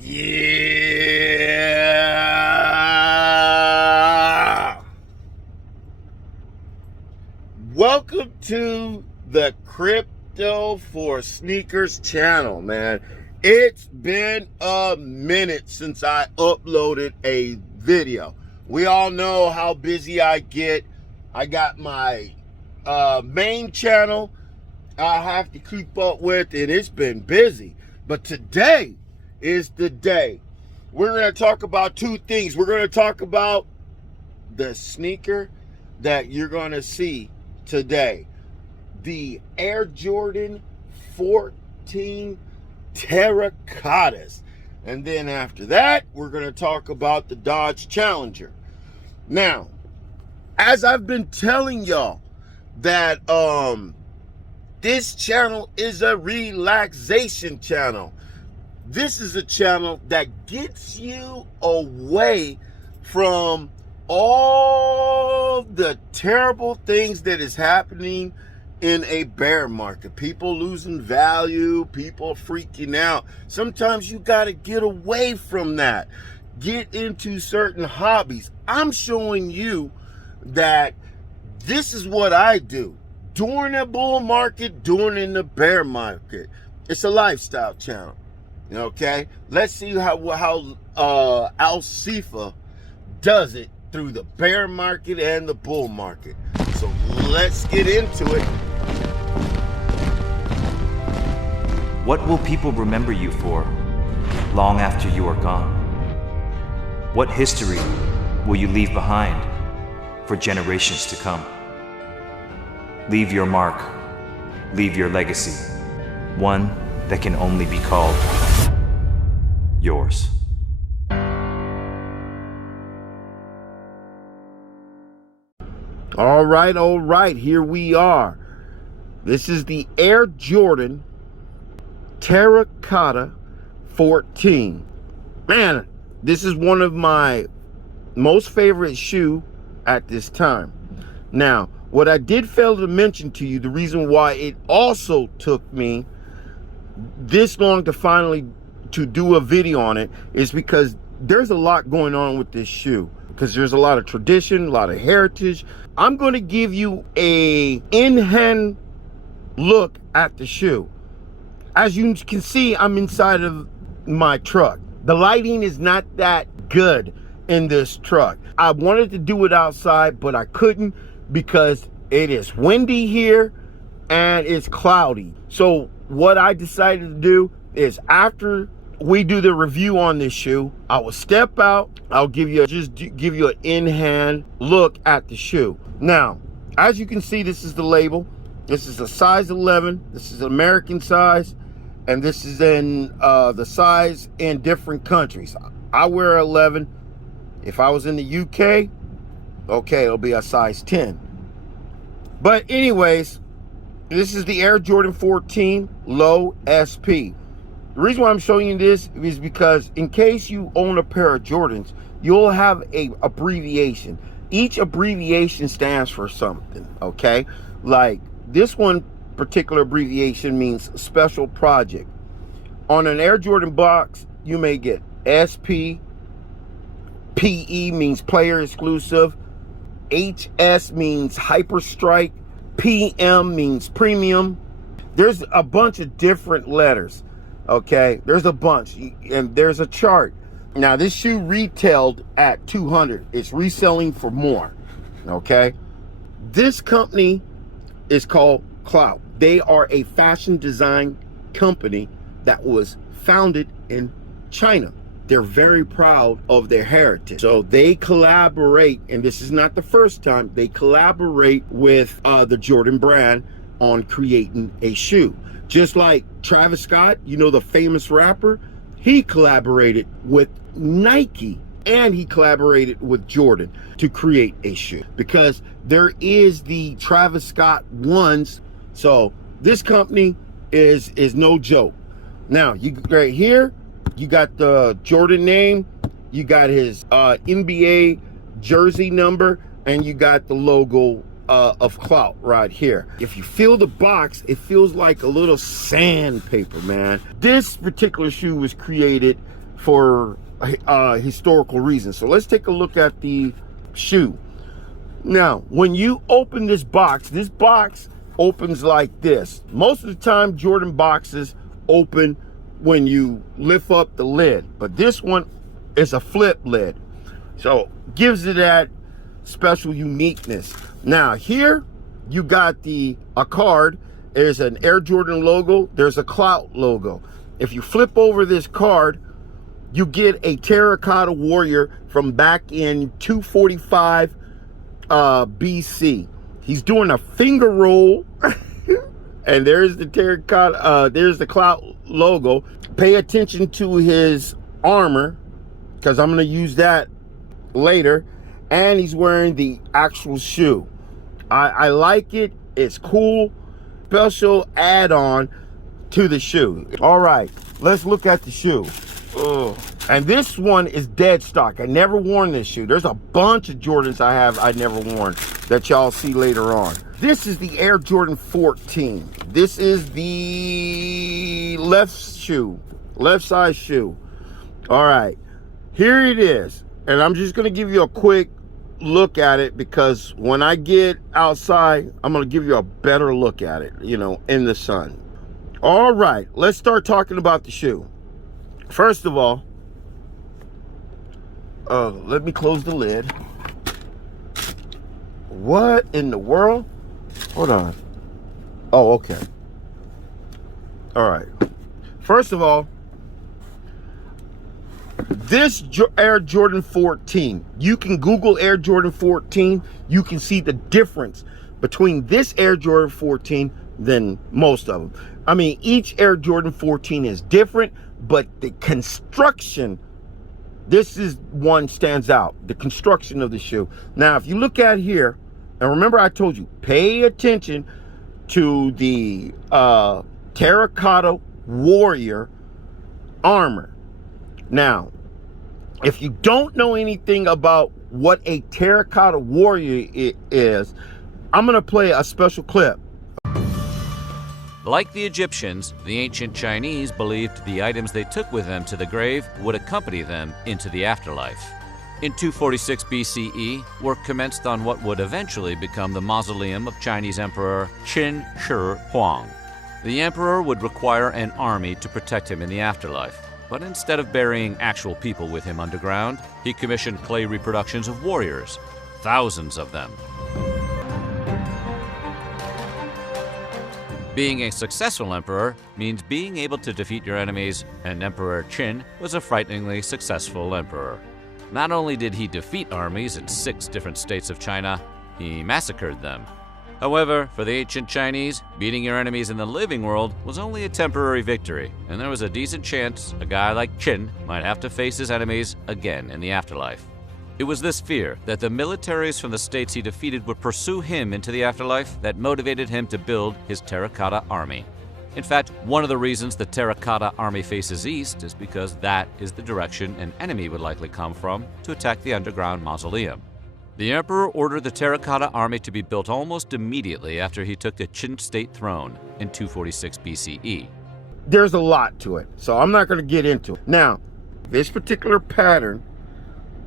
Yeah. Welcome to the Crypto for Sneakers channel, man. It's been a minute since I uploaded a video. We all know how busy I get. I got my main channel I have to keep up with, and it's been busy. But today is the day. We're going to talk about two things. We're going to talk about the sneaker that you're going to see today. The Air Jordan 14 Terracottas. And then after that, we're going to talk about the Dodge Challenger. Now, as I've been telling y'all that this channel is a relaxation channel. This is a channel that gets you away from all the terrible things that is happening in a bear market. People losing value, people freaking out. Sometimes you got to get away from that. Get into certain hobbies. I'm showing you that this is what I do during the bull market, during the bear market. It's a lifestyle channel. Okay, let's see how Al-Sifa does it through the bear market and the bull market. So let's get into it. What will people remember you for long after you are gone? What history will you leave behind for generations to come? Leave your mark, leave your legacy, one that can only be called yours. All right, here we are. This is the Air Jordan Terracotta 14. Man, this is one of my most favorite shoe at this time. Now, what I did fail to mention to you, the reason why it also took me this long to finally do a video on it is because there's a lot going on with this shoe, because there's a lot of tradition, a lot of heritage. I'm going to give you a in-hand look at the shoe. As you can see, I'm inside of my truck. The lighting is not that good in this truck. I wanted to do it outside, but I couldn't because it is windy here and it's cloudy. So what I decided to do is, after we do the review on this shoe, I will step out. I'll give you an in-hand look at the shoe. Now, as you can see, this is the label. This is a size 11. This is an American size, and this is in the size in different countries. I wear 11. If I was in the UK, okay, it'll be a size 10. But anyways, this is the Air Jordan 14 Low SP. The reason why I'm showing you this is because in case you own a pair of Jordans, you'll have a abbreviation. Each abbreviation stands for something, okay? Like this one particular abbreviation means special project. On an Air Jordan box, you may get SP, PE means player exclusive, HS means hyper strike, PM means premium. There's a bunch of different letters. Okay, there's a bunch, and there's a chart. Now, this shoe retailed at $200. It's reselling for more. Okay, this company is called Clout. They are a fashion design company that was founded in China. They're very proud of their heritage. So they collaborate, and this is not the first time, they collaborate with the Jordan brand on creating a shoe. Just like Travis Scott, you know, the famous rapper, he collaborated with Nike and he collaborated with Jordan to create a shoe, because there is the Travis Scott ones. So this company is no joke. Now, you right here, you got the Jordan name, you got his NBA jersey number, and you got the logo of Clout right here. If you feel the box, it feels like a little sandpaper, man. This particular shoe was created for historical reasons. So let's take a look at the shoe. Now, when you open this box opens like this. Most of the time, Jordan boxes open when you lift up the lid, but this one is a flip lid, so gives it that special uniqueness. Now here you got a card. There's an Air Jordan logo, there's a Clout logo. If you flip over this card, you get a Terracotta Warrior from back in 245 BC. He's doing a finger roll and there's the Terracotta, there's the Clout logo. Pay attention to his armor, because I'm going to use that later. And he's wearing the actual shoe. I like it. It's cool. Special add-on to the shoe. All right, let's look at the shoe. Ugh. And this one is dead stock. I never worn this shoe. There's a bunch of Jordans I never worn that y'all see later on. This is the Air Jordan 14. This is the left side shoe. All right, here it is. And I'm just gonna give you a quick look at it, because when I get outside, I'm gonna give you a better look at it, you know, in the sun. All right, let's start talking about the shoe. First of all, let me close the lid. What in the world? Hold on. Oh, okay. All right. First of all, this Air Jordan 14, you can Google Air Jordan 14. You can see the difference between this Air Jordan 14 than most of them. I mean, each Air Jordan 14 is different, but the construction, this is one stands out. The construction of the shoe. Now, if you look at here, and remember I told you, pay attention to the Terracotta Warrior armor. Now, if you don't know anything about what a Terracotta Warrior is, I'm going to play a special clip. Like the Egyptians, the ancient Chinese believed the items they took with them to the grave would accompany them into the afterlife. In 246 BCE, work commenced on what would eventually become the mausoleum of Chinese Emperor Qin Shi Huang. The emperor would require an army to protect him in the afterlife. But instead of burying actual people with him underground, he commissioned clay reproductions of warriors, thousands of them. Being a successful emperor means being able to defeat your enemies, and Emperor Qin was a frighteningly successful emperor. Not only did he defeat armies in 6 different states of China, he massacred them. However, for the ancient Chinese, beating your enemies in the living world was only a temporary victory, and there was a decent chance a guy like Qin might have to face his enemies again in the afterlife. It was this fear that the militaries from the states he defeated would pursue him into the afterlife that motivated him to build his Terracotta army. In fact, one of the reasons the Terracotta army faces east is because that is the direction an enemy would likely come from to attack the underground mausoleum. The emperor ordered the Terracotta army to be built almost immediately after he took the Qin state throne in 246 BCE. There's a lot to it, so I'm not going to get into it. Now, this particular pattern,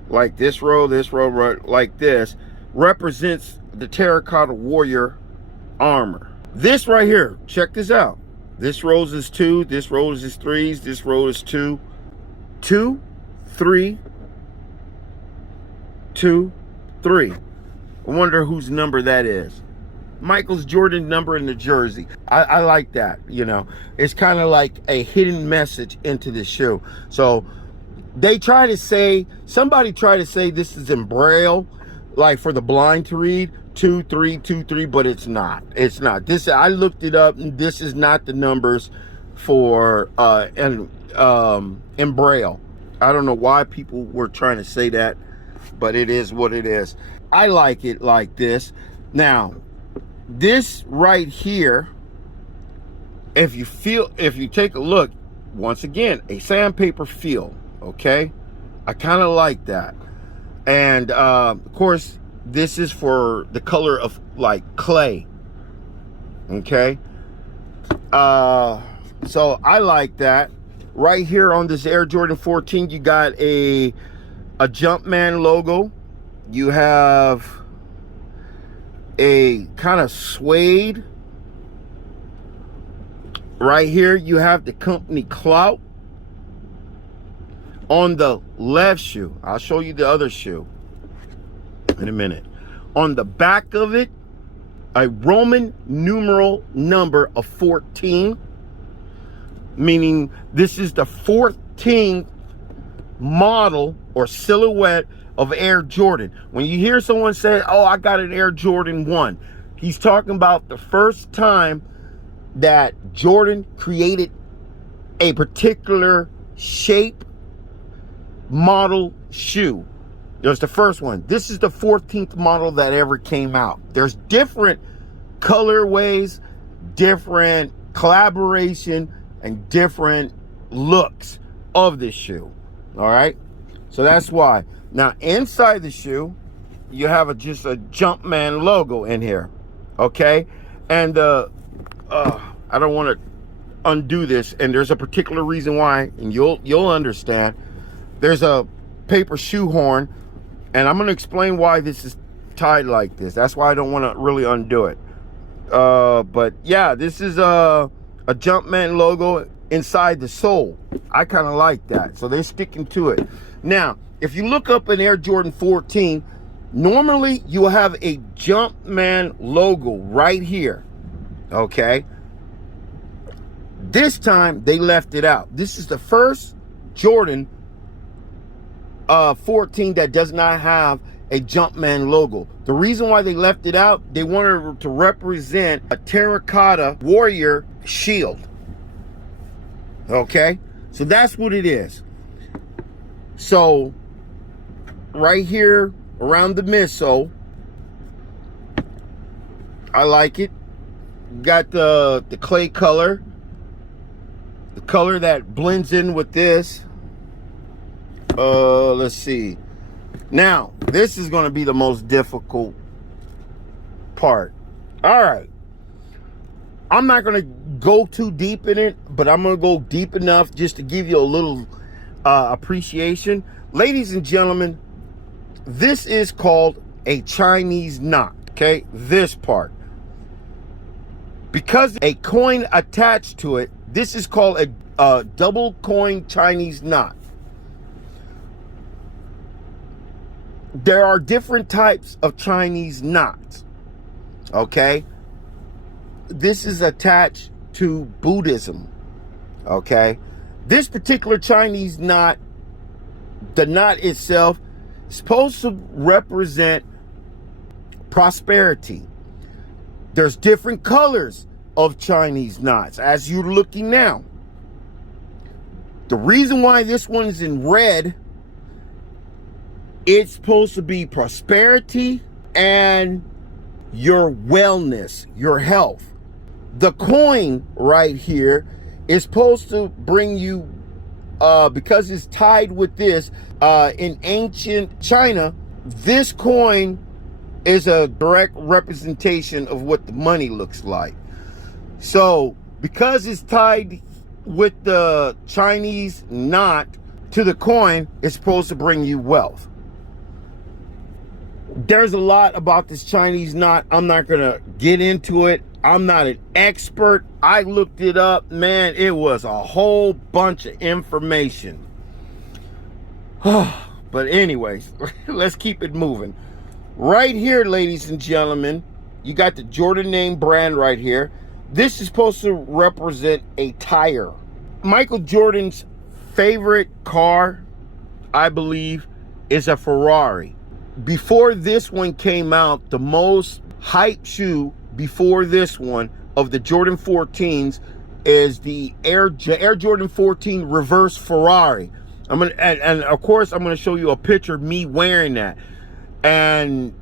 like this row, like this, represents the Terracotta Warrior armor. This right here, check this out. This row is 2, this row is 3s, this row is 2. 2, 3, 2, 3. I wonder whose number that is. Michael's Jordan number in the jersey. I like that, you know. It's kind of like a hidden message into the shoe. So they try to say, somebody tried to say this is in Braille, like for the blind to read, 2, 3, 2, 3, but it's not. It's not. This, I looked it up, and this is not the numbers for in Braille. I don't know why people were trying to say that, but it is what it is. I like it like this. Now, this right here, if you take a look, once again, a sandpaper feel. Okay, I kind of like that. And of course, this is for the color of like clay. Okay, so I like that. right here on this Air Jordan 14, you got a Jumpman logo. You have a kind of suede. Right here, you have the company clout. On the left shoe, I'll show you the other shoe in a minute. On the back of it, a Roman numeral number of 14, meaning this is the 14th model or silhouette of Air Jordan. When you hear someone say, oh, I got an Air Jordan 1, he's talking about the first time that Jordan created a particular shape, model shoe. There's the first one. This is the 14th model that ever came out. There's different colorways, different collaboration, and different looks of this shoe. All right, so that's why. Now inside the shoe, you have just a Jumpman logo in here. Okay, and I don't want to undo this, and there's a particular reason why, and you'll understand. There's a paper shoehorn, and I'm going to explain why this is tied like this. That's why I don't want to really undo it. But yeah, this is a Jumpman logo inside the sole. I kind of like that, so they're sticking to it. Now, if you look up an Air Jordan 14, normally you'll have a Jumpman logo right here. Okay. This time they left it out. This is the first Jordan 14 that does not have a Jumpman logo. The reason why they left it out, they wanted to represent a terracotta warrior shield. Okay, so that's what it is. So right here around the midsole, I like it. Got the clay color, the color that blends in with this. Let's see. Now, this is going to be the most difficult part. All right. I'm not going to go too deep in it, but I'm going to go deep enough just to give you a little appreciation. Ladies and gentlemen, this is called a Chinese knot, okay? This part. Because a coin attached to it, this is called a double coin Chinese knot. There are different types of Chinese knots, okay? This is attached to Buddhism, okay? This particular Chinese knot, the knot itself, is supposed to represent prosperity. There's different colors of Chinese knots, as you're looking now. The reason why this one is in red, it's supposed to be prosperity and your wellness, your health. The coin right here is supposed to bring you, because it's tied with this, in ancient China, this coin is a direct representation of what the money looks like. So because it's tied with the Chinese knot to the coin, it's supposed to bring you wealth. There's a lot about this Chinese knot. I'm not going to get into it. I'm not an expert. I looked it up. Man, it was a whole bunch of information. But anyways, let's keep it moving. Right here, ladies and gentlemen, you got the Jordan name brand right here. This is supposed to represent a tire. Michael Jordan's favorite car, I believe, is a Ferrari. Before this one came out, the most hype shoe before this one of the Jordan 14s is the Air Jordan 14 reverse Ferrari. And of course I'm gonna show you a picture of me wearing that. And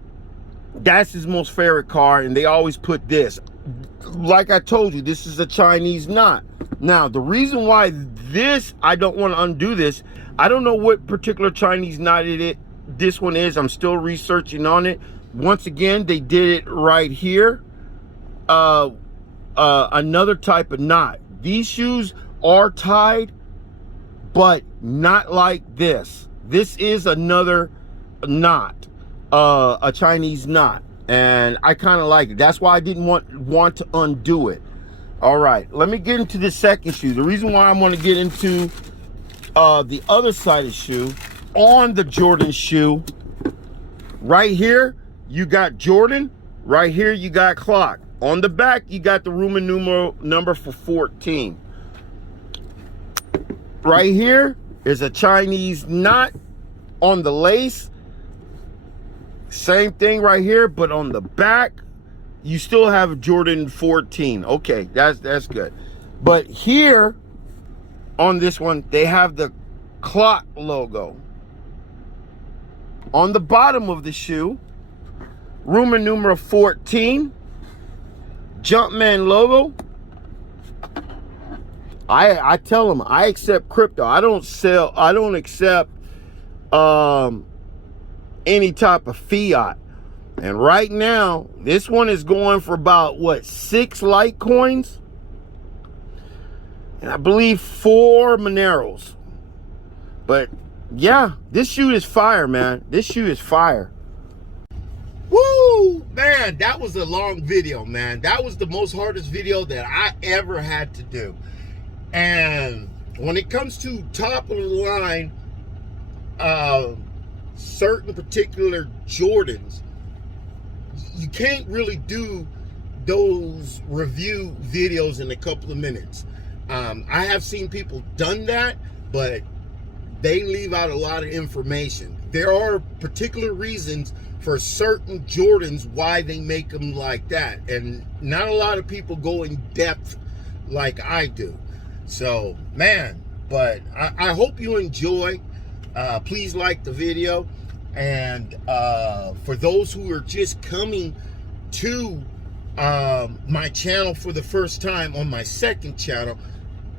that's his most favorite car, and they always put this. Like I told you, this is a Chinese knot. Now, the reason why I don't want to undo this, I don't know what particular Chinese knot this one is. I'm still researching on it. Once again, they did it right here. Another type of knot. These shoes are tied but not like this. This is another knot, a Chinese knot, and I kind of like it. That's why I didn't want to undo it. All right, let me get into the second shoe. The reason why I want to get into the other side of the shoe, on the Jordan shoe, right here you got Jordan, right here you got clock. On the back you got the Roman numeral number for 14. Right here is a Chinese knot on the lace. Same thing right here, but on the back you still have Jordan 14. Okay, that's good. But here on this one, they have the clock logo. On the bottom of the shoe, Roman numeral 14, Jumpman logo. I tell them I accept crypto. I don't accept any type of fiat. And right now, this one is going for about, what, 6 Litecoins? And I believe 4 Moneros. But yeah, this shoe is fire, man. This shoe is fire. Woo! Man, that was a long video, man. That was the most hardest video that I ever had to do. And when it comes to top of the line, certain particular Jordans, you can't really do those review videos in a couple of minutes. I have seen people done that, but they leave out a lot of information. There are particular reasons for certain Jordans why they make them like that, and not a lot of people go in depth like I do. So, man, but I hope you enjoy. Please like the video. And for those who are just coming to my channel for the first time, on my second channel,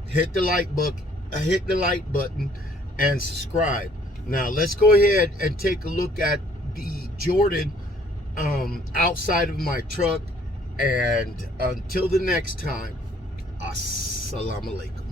hit the like button and subscribe. Now let's go ahead and take a look at the Jordan outside of my truck. And until the next time, assalamu alaikum.